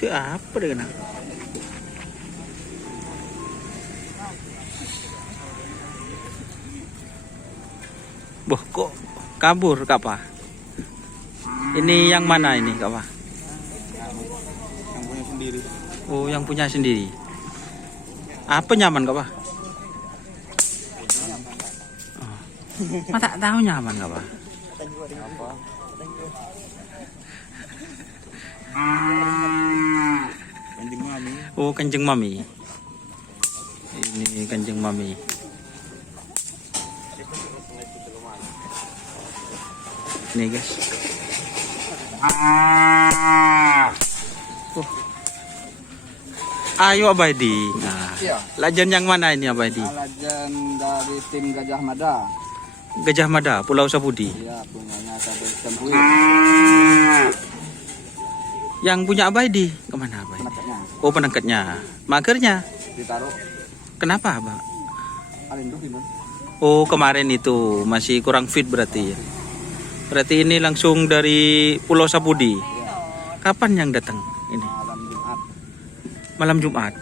Siapa dia kena? Boh, kok kabur kapa? Ini yang mana ini kapa? Yang punya sendiri. Oh, yang punya sendiri. Apa nyaman kapa? Oh. Tak tahu nyaman kapa? Kanjeng mami. Oh, kanjeng mami. Ini kanjeng mami. Nih guys. Oh. Ayo Abadi. Nah, Iya. Lajan yang mana ini Abadi? Alajan dari tim Gajah Mada. Gajah Mada, Pulau Sapudi. Iya, punyanya Kades Cembuir. Yang punya Abadi kemana Abadi? Penangkatnya Oh, penangkatnya. Magernya ditaruh kenapa Abang? Alindo gimana? Oh, kemarin itu masih kurang fit berarti ya. Berarti ini langsung dari Pulau Sapudi. Kapan yang datang ini? Malam Jumat. Malam Jumat.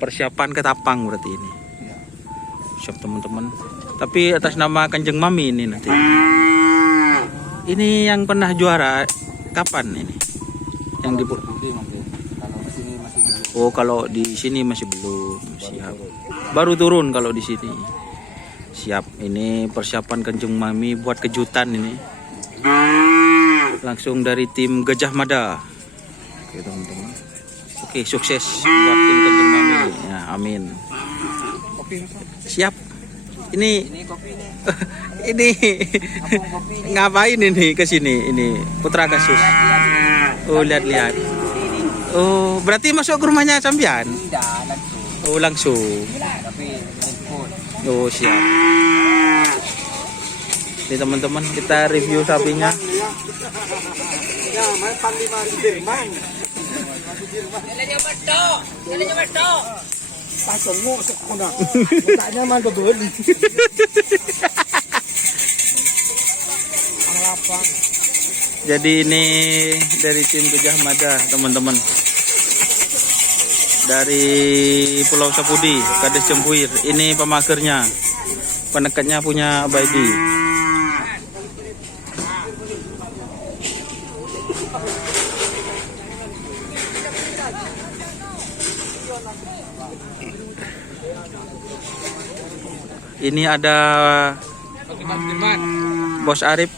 Persiapan ke Tapang berarti ini. Iya. Siap teman-teman. Tapi atas nama Kanjeng Mami ini nanti. Ini yang pernah juara kapan ini? Yang di Budi mungkin. Kalau di sini masih belum. Oh, kalau di sini masih belum. Siap. Baru turun kalau di sini. Siap. Ini persiapan Kanjeng Mami buat kejutan ini. Langsung dari tim Gajah Mada. Oke teman-teman. Oke, sukses buat tim Kanjeng Mami. Ya, amin. Kopi. Siap. Ini Ini kopi ini. ini Kampung kopi ini. ngapain ini ke sini? Ini Putra Kasus. Oh, lihat-lihat. Oh, berarti masuk ke rumahnya Sambian? Tidak langsung. Oh, langsung. Tapi jemput. Oh, siap. Ini teman-teman, kita review sapinya. Ya, main Panglima Jerman. Pasunggu sekuna. Mukanya mah bebeli. Lapang. Jadi ini dari tim Gajah Mada, teman-teman. Dari Pulau Sapudi, Kades Cembuir. Ini pemagernya. Penekatnya punya Abadi. Ini ada Bos Arif.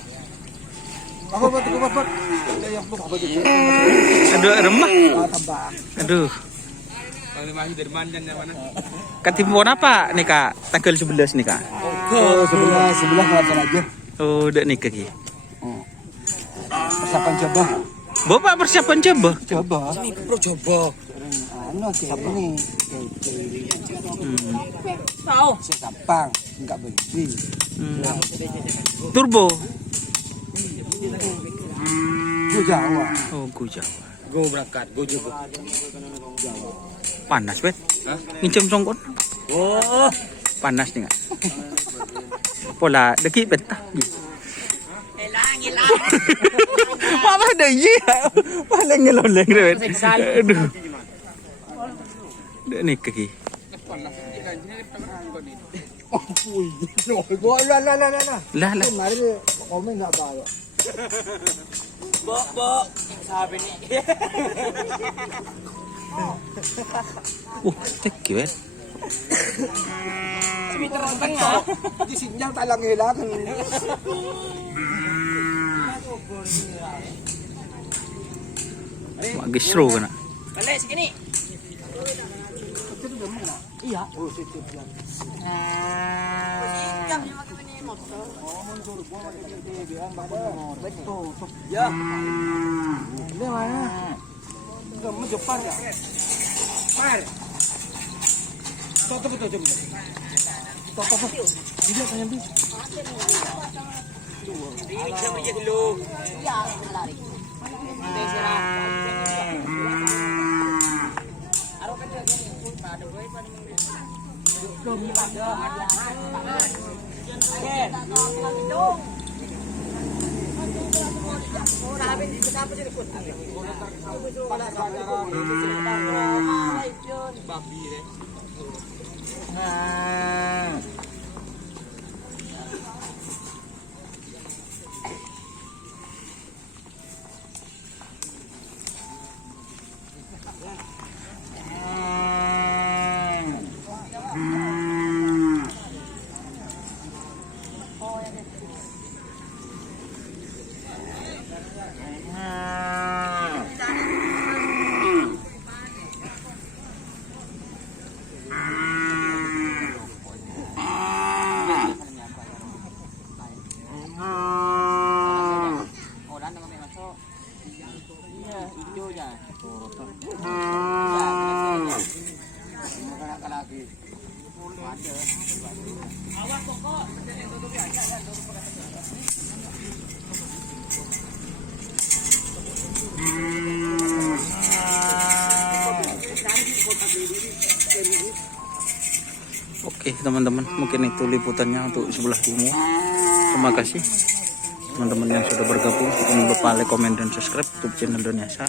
Aduh, remah. Aduh. Ketimbun apa nih Kak? Tanggal 11 nih Kak. Oh, sebelah kawasan aja. Oh, udah nikah Ki. Persiapan coba. Bapak persiapan coba. Coba. Ini pro coba. Anu siapa nih? Tahu. Gampang, enggak bersih. Turbo. Go Jawa. Oh, go Jawa. Go berangkat, go Jawa. Panas bet. Hah? Ngincem songkon. Oh, Panas nih nggak? Pola deki betah. Hilang. Mama ada iya. Paling ngeloleng bet. Aduh. Udah nikah Ki. Lah. Mari komen enggak apa. Bo, sabi ni. Teki bet. Di sinyal talang hilangan. Magisro ka na. Balik, segini. Iya. Oh, situ lang. Ya. Ini mana? Kamu Jepang ya? Mar. Tuh. Tuh. Dia tanya bi. Ini sama je dulu. Iya, lari. Ini sira. Aro kan dia ada gue paling belum ada. Babi deh. Oke teman-teman, mungkin itu liputannya untuk sebelah timur. Terima kasih teman-teman yang sudah bergabung. Jangan lupa like, komen, dan subscribe YouTube channel Doniasa.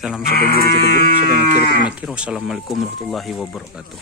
Salam sampai buru jadi buru, sampai mikir. Wassalamualaikum warahmatullahi wabarakatuh.